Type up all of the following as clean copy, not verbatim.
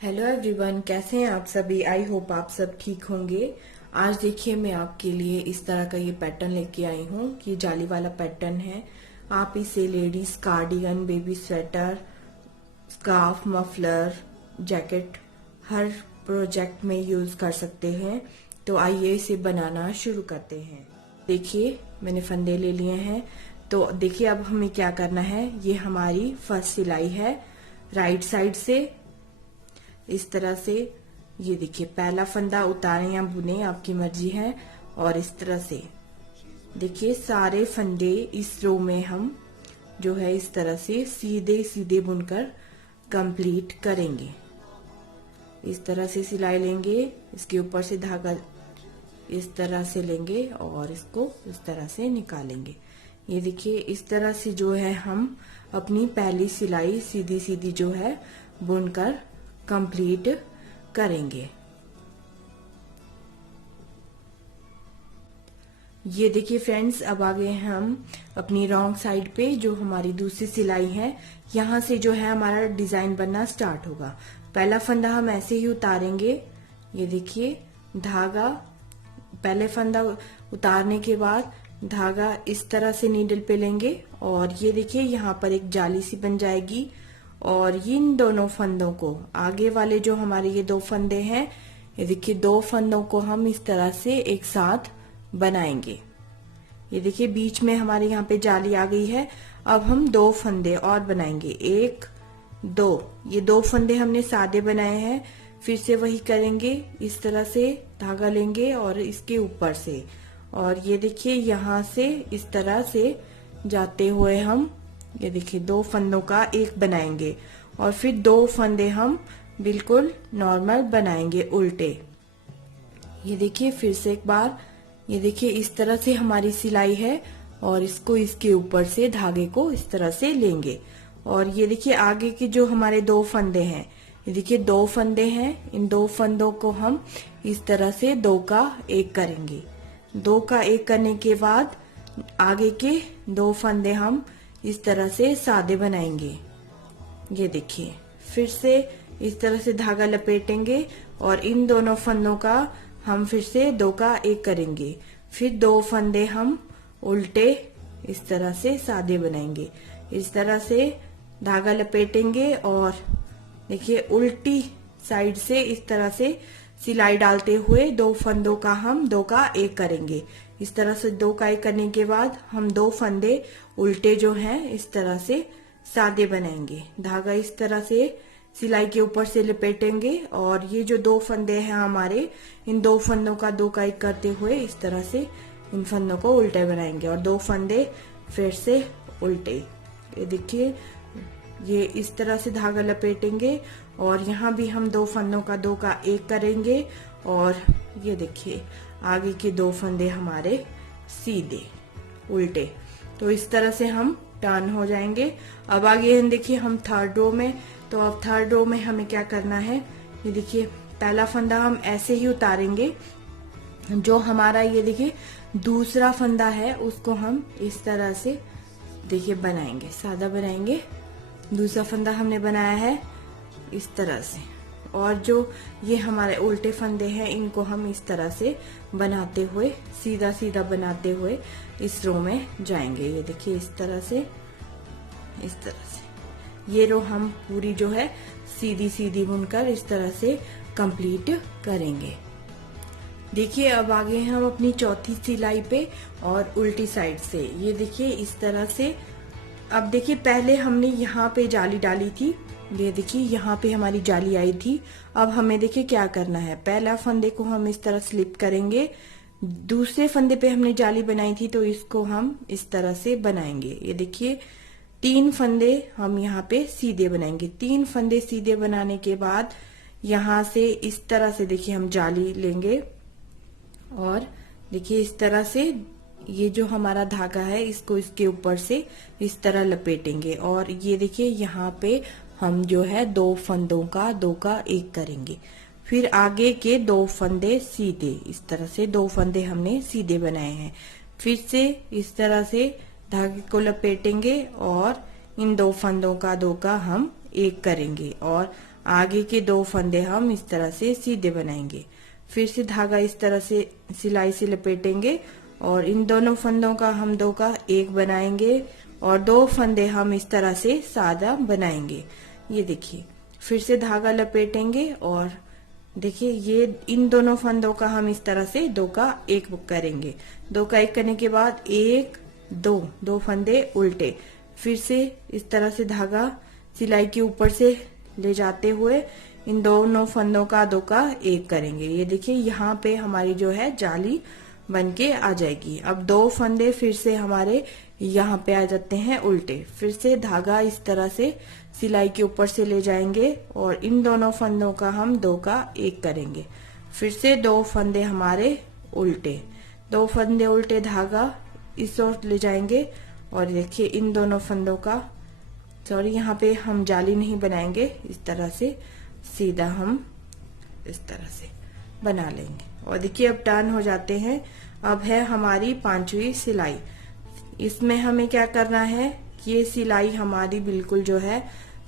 Hello everyone, कैसे हैं आप सभी। आई होप आप सब ठीक होंगे। आज देखिए मैं आपके लिए इस तरह का ये पैटर्न लेके आई हूँ। ये जाली वाला पैटर्न है। आप इसे ladies cardigan, baby sweater, scarf, muffler, jacket हर प्रोजेक्ट में यूज कर सकते हैं। तो आइए इसे बनाना शुरू करते हैं। देखिए मैंने फंदे ले लिए हैं। तो देखिए अब हमें क्या करना है। ये हमारी फर्स्ट सिलाई है राइट साइड से इस तरह से। ये देखिए पहला फंदा उतारें या बुने आपकी मर्जी है। और इस तरह से देखिए सारे फंदे इस रो में हम जो है इस तरह से सीधे सीधे बुनकर कंप्लीट करेंगे। इस तरह से सिलाई लेंगे, इसके ऊपर से धागा इस तरह से लेंगे और इसको इस तरह से निकालेंगे। ये देखिए इस तरह से जो है हम अपनी पहली सिलाई सीधी सीधी जो है बुनकर कंप्लीट करेंगे। ये देखिए फ्रेंड्स, अब आ गए हम अपनी रॉन्ग साइड पे। जो हमारी दूसरी सिलाई है यहाँ से जो है हमारा डिजाइन बनना स्टार्ट होगा। पहला फंदा हम ऐसे ही उतारेंगे। ये देखिए धागा, पहले फंदा उतारने के बाद धागा इस तरह से नीडल पे लेंगे और ये देखिए यहाँ पर एक जाली सी बन जाएगी। और इन दोनों फंदों को, आगे वाले जो हमारे ये दो फंदे हैं, ये देखिए दो फंदों को हम इस तरह से एक साथ बनाएंगे। ये देखिए बीच में हमारे यहाँ पे जाली आ गई है। अब हम दो फंदे और बनाएंगे, एक दो। ये दो फंदे हमने सादे बनाए हैं। फिर से वही करेंगे, इस तरह से धागा लेंगे और इसके ऊपर से, और ये देखिए यहाँ से इस तरह से जाते हुए हम ये देखिए दो फंदों का एक बनाएंगे और फिर दो फंदे हम बिल्कुल नॉर्मल बनाएंगे उल्टे। ये देखिए फिर से एक बार, ये देखिए इस तरह से हमारी सिलाई है और इसको इसके ऊपर से धागे को इस तरह से लेंगे। और ये देखिए आगे के जो हमारे दो फंदे हैं, ये देखिए दो फंदे हैं, इन दो फंदों को हम इस तरह से दो का एक करेंगे। दो का एक करने के बाद आगे के दो फंदे हम इस तरह से सादे बनाएंगे। ये देखिए फिर से इस तरह से धागा लपेटेंगे और इन दोनों फंदों का हम फिर से दो का एक करेंगे। फिर दो फंदे हम उल्टे इस तरह से सादे बनाएंगे। इस तरह से धागा लपेटेंगे और देखिए उल्टी साइड से इस तरह से सिलाई डालते हुए दो फंदों का हम दो का एक करेंगे। इस तरह से दो का एक करने के बाद हम दो फंदे उल्टे जो हैं इस तरह से सादे बनाएंगे। धागा इस तरह से सिलाई के ऊपर से लपेटेंगे और ये जो दो फंदे हैं हमारे, इन दो फंदों का दो का एक करते हुए इस तरह से इन फंदों को उल्टे बनाएंगे और दो फंदे फिर से उल्टे। ये देखिए ये इस तरह से धागा लपेटेंगे और यहाँ भी हम दो फंदों का दो का एक करेंगे और ये देखिए आगे के दो फंदे हमारे सीधे उल्टे। तो इस तरह से हम टर्न हो जाएंगे। अब आगे देखिए हम थर्ड रो में। तो अब थर्ड रो में हमें क्या करना है, ये देखिए पहला फंदा हम ऐसे ही उतारेंगे। जो हमारा ये देखिए दूसरा फंदा है उसको हम इस तरह से देखिए बनाएंगे, सादा बनाएंगे। दूसरा फंदा हमने बनाया है इस तरह से और जो ये हमारे उल्टे फंदे हैं इनको हम इस तरह से बनाते हुए सीधा सीधा बनाते हुए इस रो में जाएंगे। ये देखिए इस तरह से ये रो हम पूरी जो है सीधी सीधी बुनकर इस तरह से कंप्लीट करेंगे। देखिए अब आगे हम अपनी चौथी सिलाई पे और उल्टी साइड से। ये देखिए इस तरह से। अब देखिए पहले हमने यहाँ पे जाली डाली थी, ये देखिए यहाँ पे हमारी जाली आई थी। अब हमें देखिए क्या करना है, पहला फंदे को हम इस तरह स्लिप करेंगे। दूसरे फंदे पे हमने जाली बनाई थी तो इसको हम इस तरह से बनाएंगे। ये देखिए तीन फंदे हम यहाँ पे सीधे बनाएंगे। तीन फंदे सीधे बनाने के बाद यहाँ से इस तरह से देखिए हम जाली लेंगे और देखिए इस तरह से ये जो हमारा धागा है इसको इसके ऊपर से इस तरह लपेटेंगे और ये देखिए यहाँ पे हम जो है दो फंदों का दो का एक करेंगे। फिर आगे के दो फंदे सीधे, इस तरह से दो फंदे हमने सीधे बनाए हैं। फिर से इस तरह से धागे को लपेटेंगे और इन दो फंदों का दो का हम एक करेंगे और आगे के 2 फंदे हम इस तरह से सीधे बनाएंगे। फिर से धागा इस तरह से सिलाई से लपेटेंगे और इन दोनों फंदों का हम 2 का 1 बनाएंगे और 2 फंदे हम इस तरह से सादा बनाएंगे। ये देखिए, फिर से धागा लपेटेंगे और देखिए ये इन दोनों फंदों का हम इस तरह से 2 का 1 करेंगे। 2 का 1 करने के बाद 1 2 फंदे उल्टे, फिर से इस तरह से धागा सिलाई के ऊपर से ले जाते हुए इन दोनों फंदों का 2 का 1 करेंगे। ये देखिए यहाँ पे हमारी जो है जाली बन के आ जाएगी। अब 2 फंदे फिर से हमारे यहाँ पे आ जाते हैं उल्टे, फिर से धागा इस तरह से सिलाई के ऊपर से ले जाएंगे और इन दोनों फंदों का हम 2 का 1 करेंगे। फिर से 2 फंदे हमारे उल्टे, 2 फंदे उल्टे, धागा इस ओर ले जाएंगे और देखिए इन दोनों फंदों का, सॉरी यहाँ पे हम जाली नहीं बनाएंगे, इस तरह से सीधा हम इस तरह से बना लेंगे। और देखिए अब टर्न हो जाते हैं। अब है हमारी 5वीं सिलाई। इसमें हमें क्या करना है, ये सिलाई हमारी बिल्कुल जो है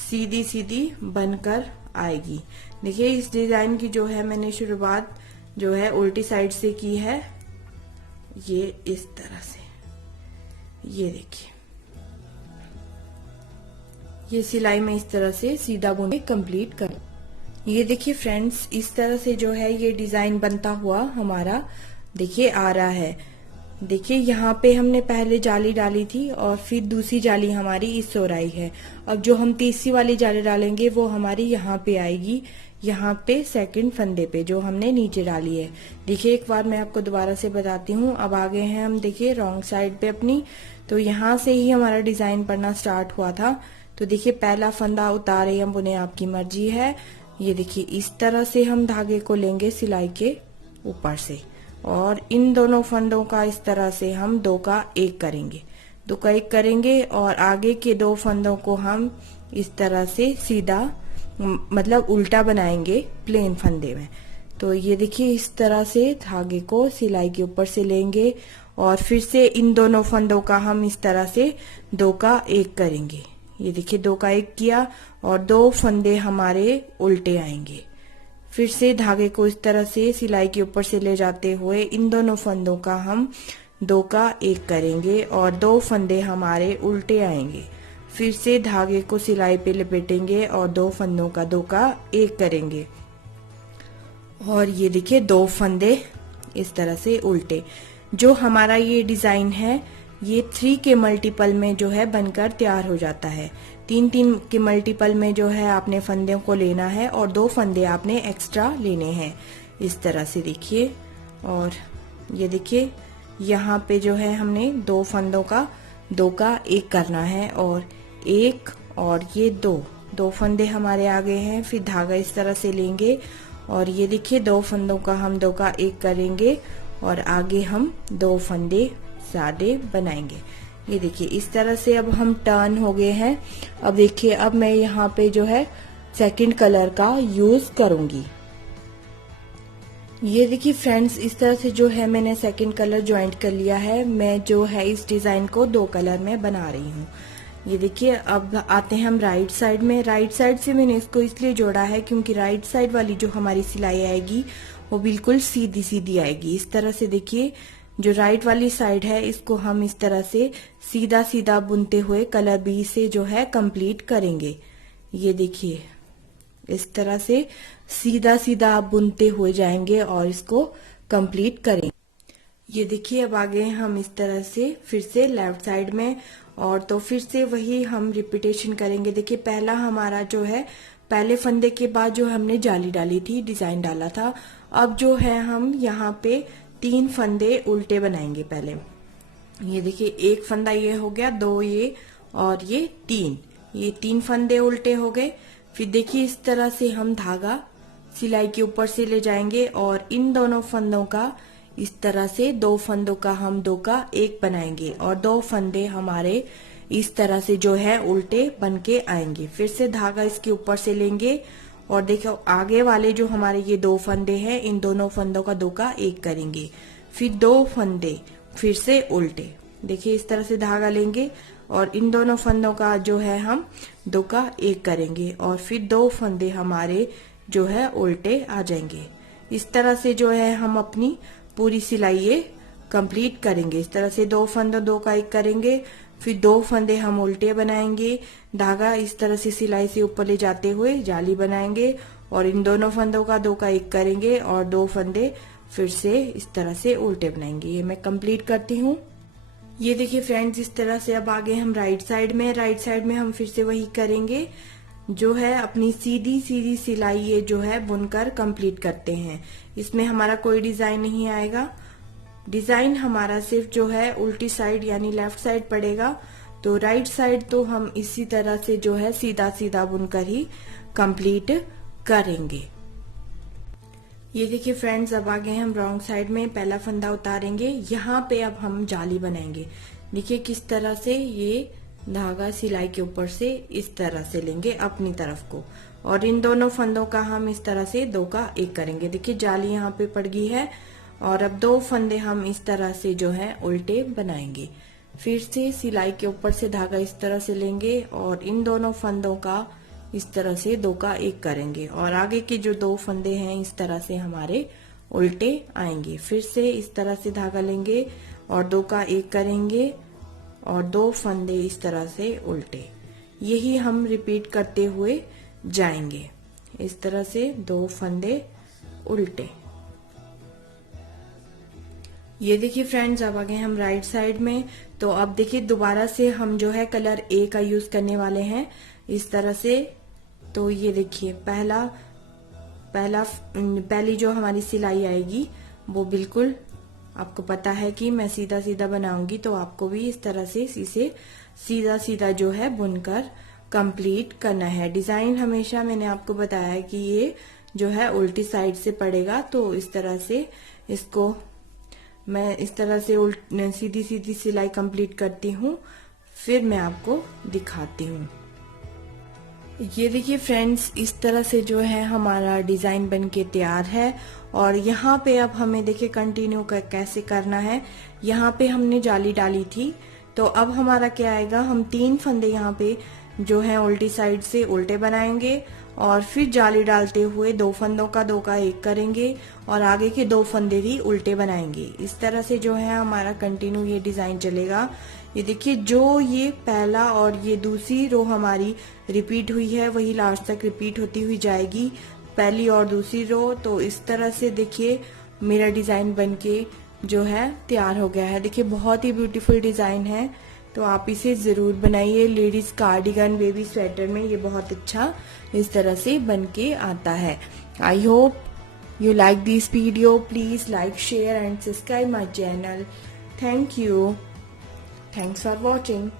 सीधी सीधी बनकर आएगी। देखिए इस डिजाइन की जो है मैंने शुरुआत जो है उल्टी साइड से की है, ये इस तरह से। ये देखिए ये सिलाई में इस तरह से सीधा बुने कंप्लीट कर। ये देखिए फ्रेंड्स, इस तरह से जो है ये डिजाइन बनता हुआ हमारा देखिए आ रहा है। देखिए यहाँ पे हमने पहले जाली डाली थी और फिर दूसरी जाली हमारी इस ओर आई है। अब जो हम तीसरी वाली जाली डालेंगे वो हमारी यहाँ पे आएगी, यहाँ पे सेकंड फंदे पे जो हमने नीचे डाली है। देखिए एक बार मैं आपको दोबारा से बताती हूँ। अब आगे हैं हम देखिए रॉन्ग साइड पे अपनी, तो यहाँ से ही हमारा डिजाइन बनना स्टार्ट हुआ था। तो देखिए पहला फंदा उतारे या बुने आपकी मर्जी है। ये देखिए इस तरह से हम धागे को लेंगे सिलाई के ऊपर से और इन दोनों फंदों का इस तरह से हम 2 का 1 करेंगे, 2 का 1 करेंगे और आगे के 2 फंदों को हम इस तरह से सीधा मतलब उल्टा बनाएंगे प्लेन फंदे में। तो ये देखिए इस तरह से धागे को सिलाई के ऊपर से लेंगे और फिर से इन दोनों फंदों का हम इस तरह से 2 का 1 करेंगे। ये देखिए 2 का 1 किया और 2 फंदे हमारे उल्टे आएंगे। फिर से धागे को इस तरह से सिलाई के ऊपर से ले जाते हुए इन दोनों फंदों का हम 2 का 1 करेंगे और 2 फंदे हमारे उल्टे आएंगे। फिर से धागे को सिलाई पे लपेटेंगे और 2 फंदों का 2 का 1 करेंगे और ये देखिए 2 फंदे इस तरह से उल्टे। जो हमारा ये डिजाइन है ये 3 के मल्टीपल में जो है बनकर तैयार हो जाता है। 3 के मल्टीपल में जो है आपने फंदों को लेना है और 2 फंदे आपने एक्स्ट्रा लेने हैं इस तरह से देखिए। और ये देखिए यहाँ पे जो है हमने 2 फंदों का 2 का 1 करना है और 1 और ये 2 फंदे हमारे आगे हैं। फिर धागा इस तरह से लेंगे और ये देखिए 2 फंदों का हम 2 का 1 करेंगे और आगे हम 2 फंदे सादे बनाएंगे। ये देखिए इस तरह से अब हम टर्न हो गए हैं। अब देखिए अब मैं यहाँ पे जो है सेकंड कलर का यूज करूंगी। ये देखिए फ्रेंड्स, इस तरह से जो है मैंने सेकंड कलर ज्वाइंट कर लिया है। मैं जो है इस डिजाइन को 2 कलर में बना रही हूँ। ये देखिए अब आते हैं हम राइट साइड में। राइट साइड से मैंने इसको इसलिए जोड़ा है क्योंकि राइट साइड वाली जो हमारी सिलाई आएगी वो बिल्कुल सीधी सीधी आएगी। इस तरह से देखिए जो राइट वाली साइड है इसको हम इस तरह से सीधा सीधा बुनते हुए कलर बी से जो है कंप्लीट करेंगे। ये देखिए इस तरह से सीधा सीधा आप बुनते हुए जाएंगे और इसको कंप्लीट करेंगे। ये देखिए अब आगे हम इस तरह से फिर से लेफ्ट साइड में और तो फिर से वही हम रिपीटेशन करेंगे। देखिए पहला हमारा जो है पहले फंदे के बाद जो हमने जाली डाली थी, डिजाइन डाला था, अब जो है हम यहाँ पे 3 फंदे उल्टे बनाएंगे। पहले ये देखिए 1 फंदा ये हो गया, 2 ये और ये 3, ये 3 फंदे उल्टे हो गए। फिर देखिए इस तरह से हम धागा सिलाई के ऊपर से ले जाएंगे और इन दोनों फंदों का इस तरह से 2 फंदों का हम 2 का 1 बनाएंगे और 2 फंदे हमारे इस तरह से जो है उल्टे बन के आएंगे। फिर से धागा इसके ऊपर से लेंगे और देखो आगे वाले जो हमारे ये 2 फंदे हैं इन दोनों फंदों का 2 का 1 करेंगे। फिर 2 फंदे फिर से उल्टे, देखिए इस तरह से धागा लेंगे और इन दोनों फंदों का जो है हम 2 का 1 करेंगे और फिर 2 फंदे हमारे जो है उल्टे आ जाएंगे। इस तरह से जो है हम अपनी पूरी सिलाई ये कंप्लीट करेंगे। इस तरह से 2 फंदों 2 का 1 करेंगे, फिर 2 फंदे हम उल्टे बनाएंगे, धागा इस तरह से सिलाई से ऊपर ले जाते हुए जाली बनाएंगे और इन दोनों फंदों का 2 का 1 करेंगे और 2 फंदे फिर से इस तरह से उल्टे बनाएंगे। ये मैं कंप्लीट करती हूँ। ये देखिए फ्रेंड्स, इस तरह से अब आगे हम राइट साइड में हम फिर से वही करेंगे, जो है अपनी सीधी सीधी सिलाई ये जो है बुनकर कंप्लीट करते हैं। इसमें हमारा कोई डिजाइन नहीं आएगा। डिजाइन हमारा सिर्फ जो है उल्टी साइड यानी लेफ्ट साइड पड़ेगा, तो राइट साइड तो हम इसी तरह से जो है सीधा सीधा बुनकर ही कंप्लीट करेंगे। ये देखिए फ्रेंड्स, अब आगे हम रॉन्ग साइड में पहला फंदा उतारेंगे। यहाँ पे अब हम जाली बनाएंगे। देखिए किस तरह से ये धागा सिलाई के ऊपर से इस तरह से लेंगे अपनी तरफ को और इन दोनों फंदों का हम इस तरह से 2 का 1 करेंगे। देखिए जाली यहाँ पे पड़ गई है और अब 2 फंदे हम इस तरह से जो है उल्टे बनाएंगे। फिर से सिलाई के ऊपर से धागा इस तरह से लेंगे और इन दोनों फंदों का इस तरह से 2 का 1 करेंगे और आगे के जो 2 फंदे हैं इस तरह से हमारे उल्टे आएंगे। फिर से इस तरह से धागा लेंगे और 2 का 1 करेंगे और 2 फंदे इस तरह से उल्टे। यही हम रिपीट करते हुए जाएंगे। इस तरह से 2 फंदे उल्टे। ये देखिए फ्रेंड्स, अब आ गए हम राइट साइड में। तो अब देखिए दोबारा से हम जो है कलर ए का यूज करने वाले हैं इस तरह से। तो ये देखिए पहली जो हमारी सिलाई आएगी वो बिल्कुल आपको पता है कि मैं सीधा सीधा बनाऊंगी, तो आपको भी इस तरह से इसे सीधा सीधा जो है बुनकर कंप्लीट करना है। डिजाइन हमेशा मैंने आपको बताया है कि ये जो है उल्टी साइड से पड़ेगा, तो इस तरह से इसको मैं इस तरह से सीधी सीधी सिलाई कंप्लीट करती हूँ, फिर मैं आपको दिखाती हूँ। ये देखिए फ्रेंड्स, इस तरह से जो है हमारा डिजाइन बनके तैयार है और यहाँ पे अब हमें देखिए कंटिन्यू कैसे करना है। यहाँ पे हमने जाली डाली थी, तो अब हमारा क्या आएगा, हम 3 फंदे यहाँ पे जो है उल्टी साइड से उल्टे बनाएंगे और फिर जाली डालते हुए 2 फंदों का 2 का 1 करेंगे और आगे के 2 फंदे भी उल्टे बनाएंगे। इस तरह से जो है हमारा कंटिन्यू ये डिजाइन चलेगा। ये देखिए जो ये पहला और ये दूसरी रो हमारी रिपीट हुई है वही लास्ट तक रिपीट होती हुई जाएगी, पहली और दूसरी रो। तो इस तरह से देखिए मेरा डिजाइन बनके जो है तैयार हो गया है। देखिए बहुत ही ब्यूटीफुल डिजाइन है, तो आप इसे जरूर बनाइए। लेडीज कार्डिगन, बेबी स्वेटर में ये बहुत अच्छा इस तरह से बनके आता है। I hope you like this video. Please like, share and subscribe my channel. Thank you. Thanks for watching.